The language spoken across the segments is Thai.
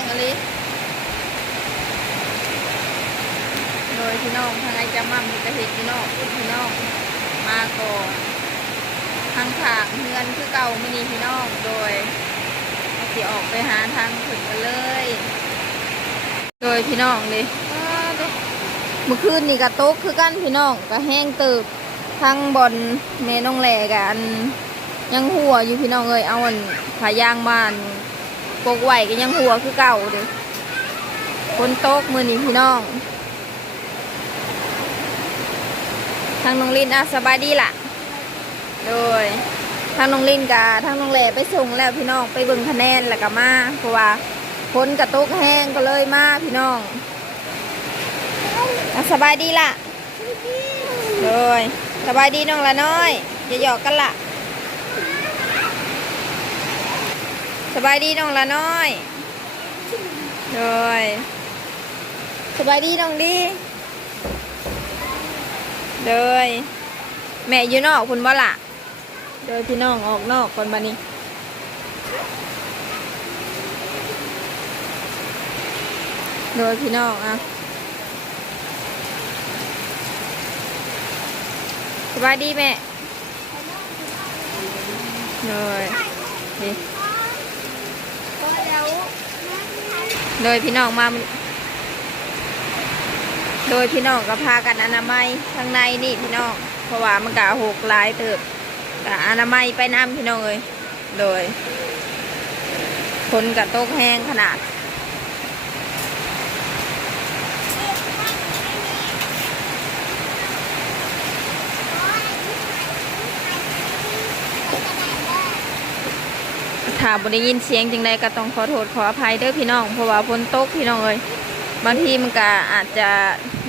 งอะไรโดยพี่น้องทางไอจะมั่มกระเห็ดพี่น้องพี่น้องมาก่อนทางขางเฮือนคือเก่าไม่นีพี่น้องโดยสิออกไปหาทางถึงกันเลย โดยพี่น้องเลยเด้อเมื่อคืนนี่กระตกคือกันพี่น้องก็แห้งเติบทางบอนเมน้องแหลกันยังหัวอยู่พี่น้องเอ้ยเอาอันผายางบ้าน ปกไหวก็ยังหัวคือเก่าเด้อฝนตกมือนี้พี่น้อง ทางน้องลินอะสบายดีล่ะ โดย ทางน้องลินกับทางน้องแหล่ไปส่งแล้วพี่น้องไปเบิ่งคะแนนแล้วก็มาเพราะว่าพ้นกระตุกแห้งก็เลยมาพี่น้องอะสบายดีล่ะ โดยสบายดีน้องละน้อยอย่าหยอกกันล่ะ สบายดีน้องละน้อยโดยสบายดีน้องดีโดยแม่อยู่นอกคุณบ่ละโดยพี่น้องออกนอกก่อนบันนี้โดยพี่น้องอะสบายดีแม่โดยนี่ โดยพี่น้องมา โดยพี่น้องก็พากันอนามัยข้างในนี่พี่น้อง เพราะว่ามันกะหกลายเติบกอนามัยไปน้ำพี่น้องเลย โดยคนกะโต๊ะแห้งขนาด ถ้าบ่ได้ยินเสียงจังใดก็ต้องขอโทษขออภัยเด้อพี่น้อง เพราะว่าฝนตกพี่น้องเลยบางทีมันก็อาจจะ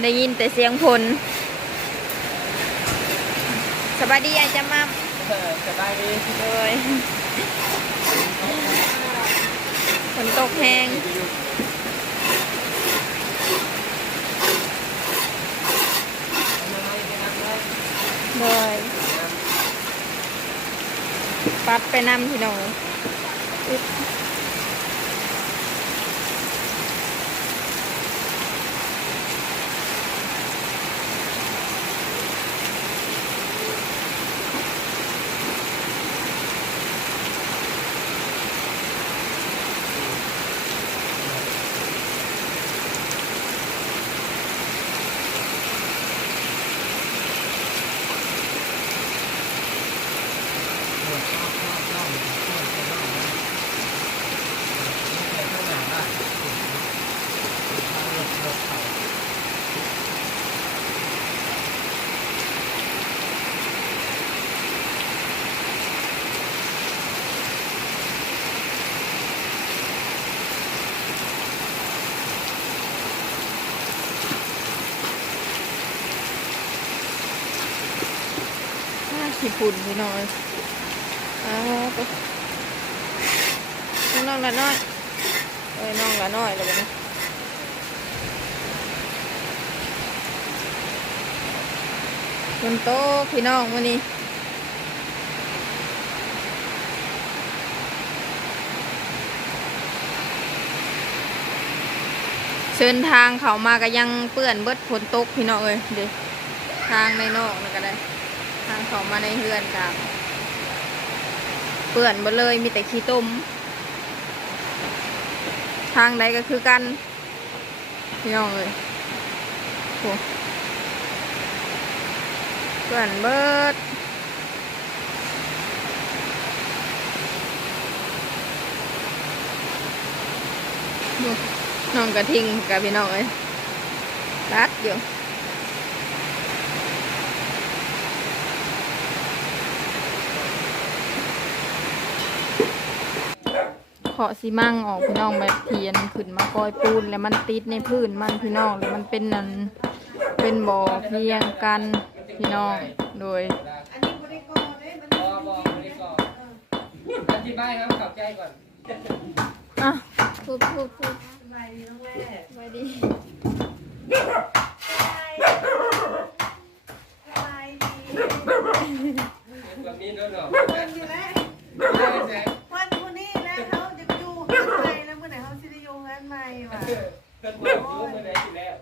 ได้ยินแต่เสียงฝนสบายดีอาจจะมาเออสบายดีเลยฝนตกแห้งเลยปัดไปนำพี่น้อง อึ๊บุ่นพี่น้องเอ้ยอ้าวน้องละน้อยเอ้ยน้องละน้อยเลยนะบนโต๊ะพี่น้องวันนี้เชิญทางเขามาก็ยังเปื้อนเบิดฝนตกพี่น้องเอ้ยเด็ทางในนอกนั่นก็ได้ ทางเขามาในเฮือนกับเปื่อนหมดเลยมีแต่ขี้ต้มทางใดก็คือกันพี่น้องเลยโอ้เปื่อนเบิดน้องกระทิงกับพี่น้องเลยรัดอยู่าะซีมั่งออกพี่น้องแบบเทียนขึ้นมาก้อยปูนแล้วมันติดในพื้นมันพี่น้องแล้วมันเป็นนั่นเป็นบ่อเพียงกันพี่น้องโดยอธิบายครับขับใจก่อนอะพูดพูดพูดบายดีน้องแม่ายดีไปดีแบบนี้ด้วยเหรอ วะเพื่อนเพื่อนเพื่อนได้ทีแรก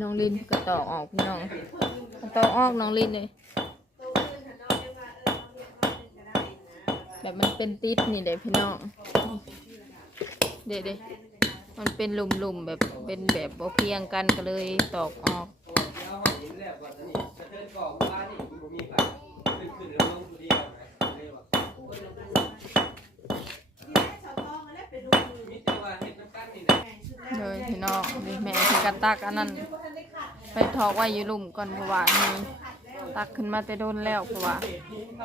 น้องลินก็ตอกออกพี่น้องตอกออกน้องลินเลยแบบมันเป็นติดนี่เด็พี่น้องเด็ดเด็มันเป็นหลุมๆแบบเป็นแบบโอเพียงกันก็เลยตอกออกเลยพี่น้องแม่ที่กระตักอันนั้น ไปทอกไว้ยู่ลุ่มก่อนเพราะว่านี่ตักขึ้นมาแต่โดนแล้วเพราะว่า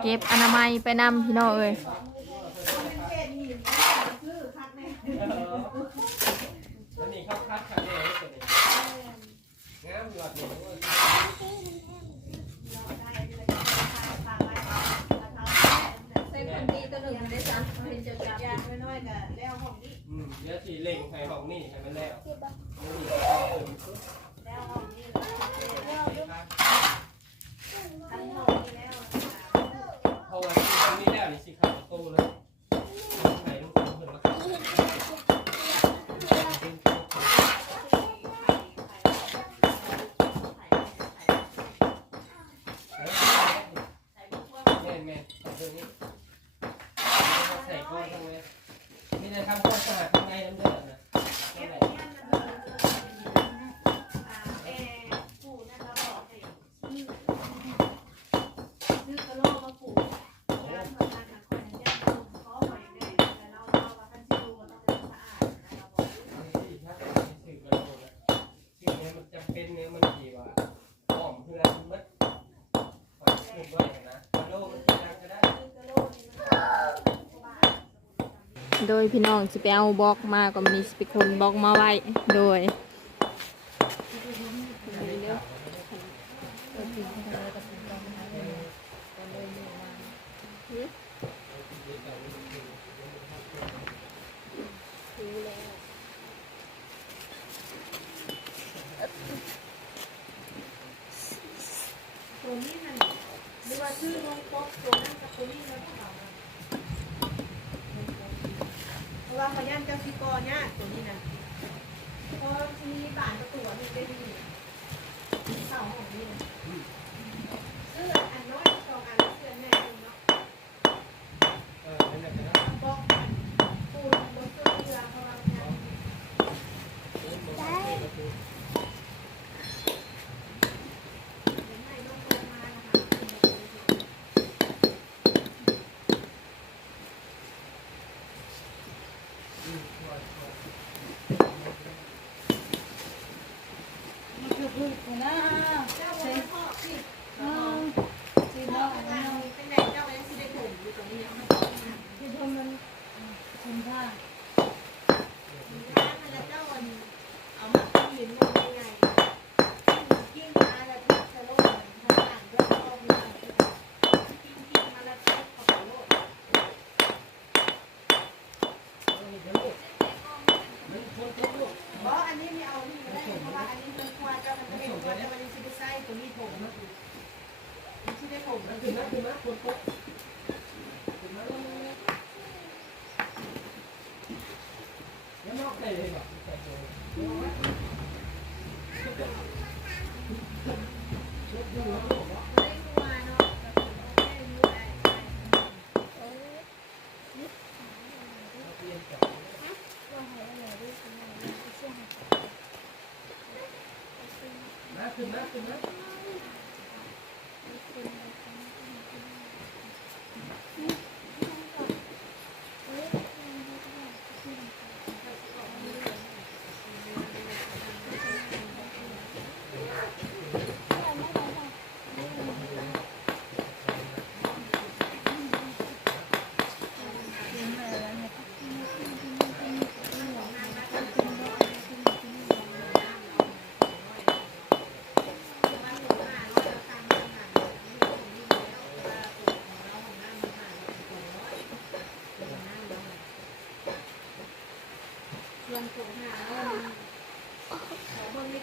เก็บอนามัยไปนำพี่น้องเอ้ยนนี้เขาคัดขันเลยตัวนี้งามยอดเยี่ยมเว้ยอืมเดี๋ยวสีเหล่งใส่ของนี่ใส่ไปแล้ว นเนี่ยมันดีว่าหอมเพื่อนมัดฝังคุมไว้นะฮัโลมันกินน้ก็ได้โดยพี่น้องสิไปเอาบล็อกมาก็มีสิไคนบล็อกมาไว้ โดย ที่กอเนี่ยตัวนี้นะพอมีบานระตูอันนี้เป็นเสาของนี่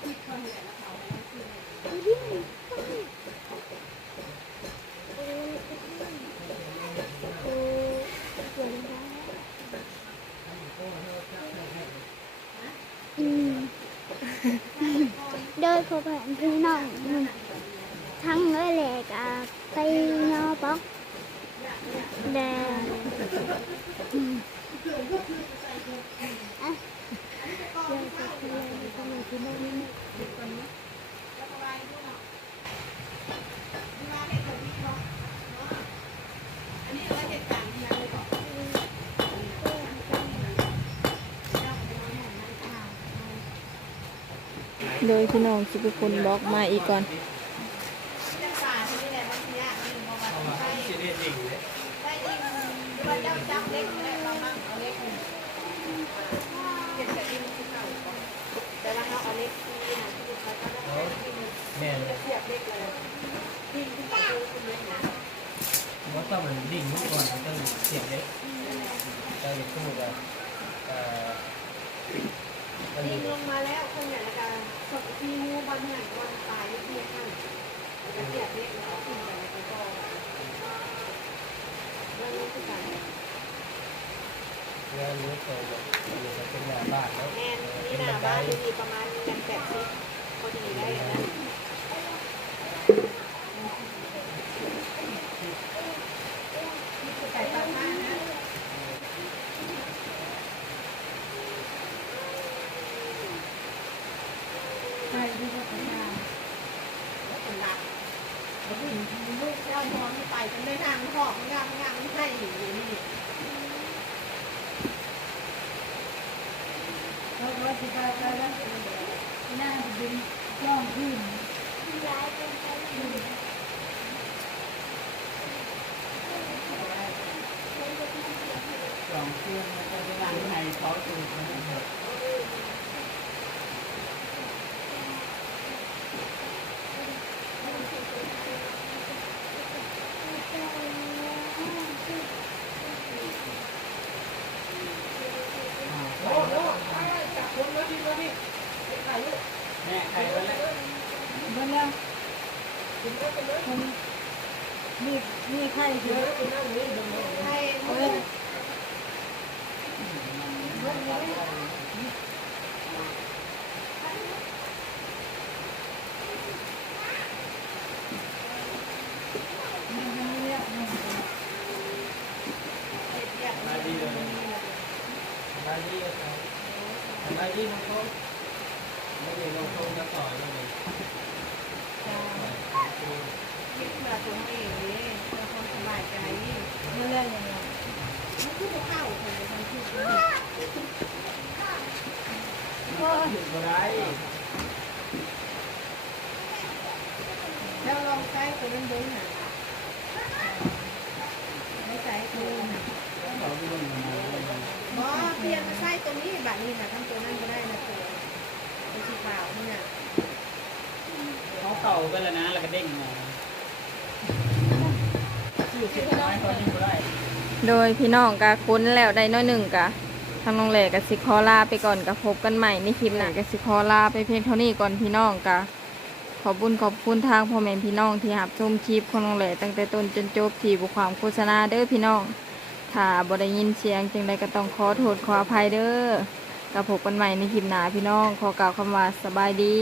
เขาเบิ่งไม่คิดเขาเหนื่อยแล้วเขาคืออืมโดยพบเห็นพี่น้องทั้งเอ้ยแหลกอะไปยอปอกแดง โดยพี่น้องสิเป็นคนบล็อกมาอีกก่อน เจ้าป่าที่นี่แหละบางทีอะมันบอกว่า เอามา ใช่ สิได้ดิ่งเลย ได้ยินหรือว่าเจ้าจับเล็กแล้วเรามั่งเอาเล็กเก็บแต่ดินที่เก่าแต่ว่าเขาเอาเล็กที่นะที่เขาจะได้ที่ ม่นเสียบเล็กเลยดินที่เขาดูคุณเล็กนะว่าต้องมันดิ่งก่อนต้องเสียบเล็กเราจะพูดว่าเอ่อดิมีนลงมาแล้วคนเนี่ยแล้วก็สดที่มูบอลหันบอลตายที่ข้างแล้วก็เสียบเล็กแล้วขึ้นไปแล้วก็แล้วนี่คือการงานนี้เคยแบบเป็นงานบ้านแล้วแน่นเป็นี่นหบัน้านไดบ้านดีประมาณกันแปดสิบพอดีได้นะใส่ตาข้างนะใช่ที่ว่าเป็นงานแล้วเป็นหลักแล้วผู้หญิงลูกเจ้ามองไปจนได้ทางหอกงามงามให้อยู่นี่ เราก็จะไปไปแล้วหน้าดิ นย่องขึ้นสองเครื่องมันก็จะนั่งให้เขาตูดมันหมด โอ้โหจับคนแล้วพี่แล้วพี่ถ่ายรูป แม่ใครก็แล้ว เมื่อแล้วคน มีมีไข่เยอะให้เพื่อนมีทั้งเรียกมันมาดีเลยมาดีเลยมาดีน้องเขาไม่ได้น้องเขาจะต่อยเลย คิดเพื่อตัวเองเลยเพื่อความสบายใจ เมื่อแล้วยังไง มันคือเข้าคนจะทำคือ หยุดก็ได้ แล้วลองใช้ตัวนั้นดูหน่ะไม่ใช้ตัวน่ะ เขาดูมันมา บอเปลี่ยนมาใช้ตัวนี้แบบนี้นะทั้งตัวนั้นก็ได้นะตัวตัวสีขาวนี่น่ะ เข่าไปแล้วนะ แล้วก็เด้งมาชื่อเสียน้อยเขาดิ้นได้โดยพี่น้องกะคุ้นแล้วได้น้อยหนึ่งกะทางน้องแหลกกะสิคอลาไปก่อนกะพบกันใหม่ในคลิปหน้ากะสิคอลาไปเพียงเท่านี้ก่อนพี่น้องกะขอบุญขอบคุณทางพ่อแม่พี่น้องที่หับชมคลิปของน้องแหลกตั้งแต่ต้นจนจบที่บุความโฆษณาเด้อพี่น้องถ้าบ่ได้ยินเสียงจึงใดก็ต้องขอโทษขออภัยเด้อกับพบกันใหม่ในคลิปหน้าพี่น้องขอกล่าวคำว่าสบายดี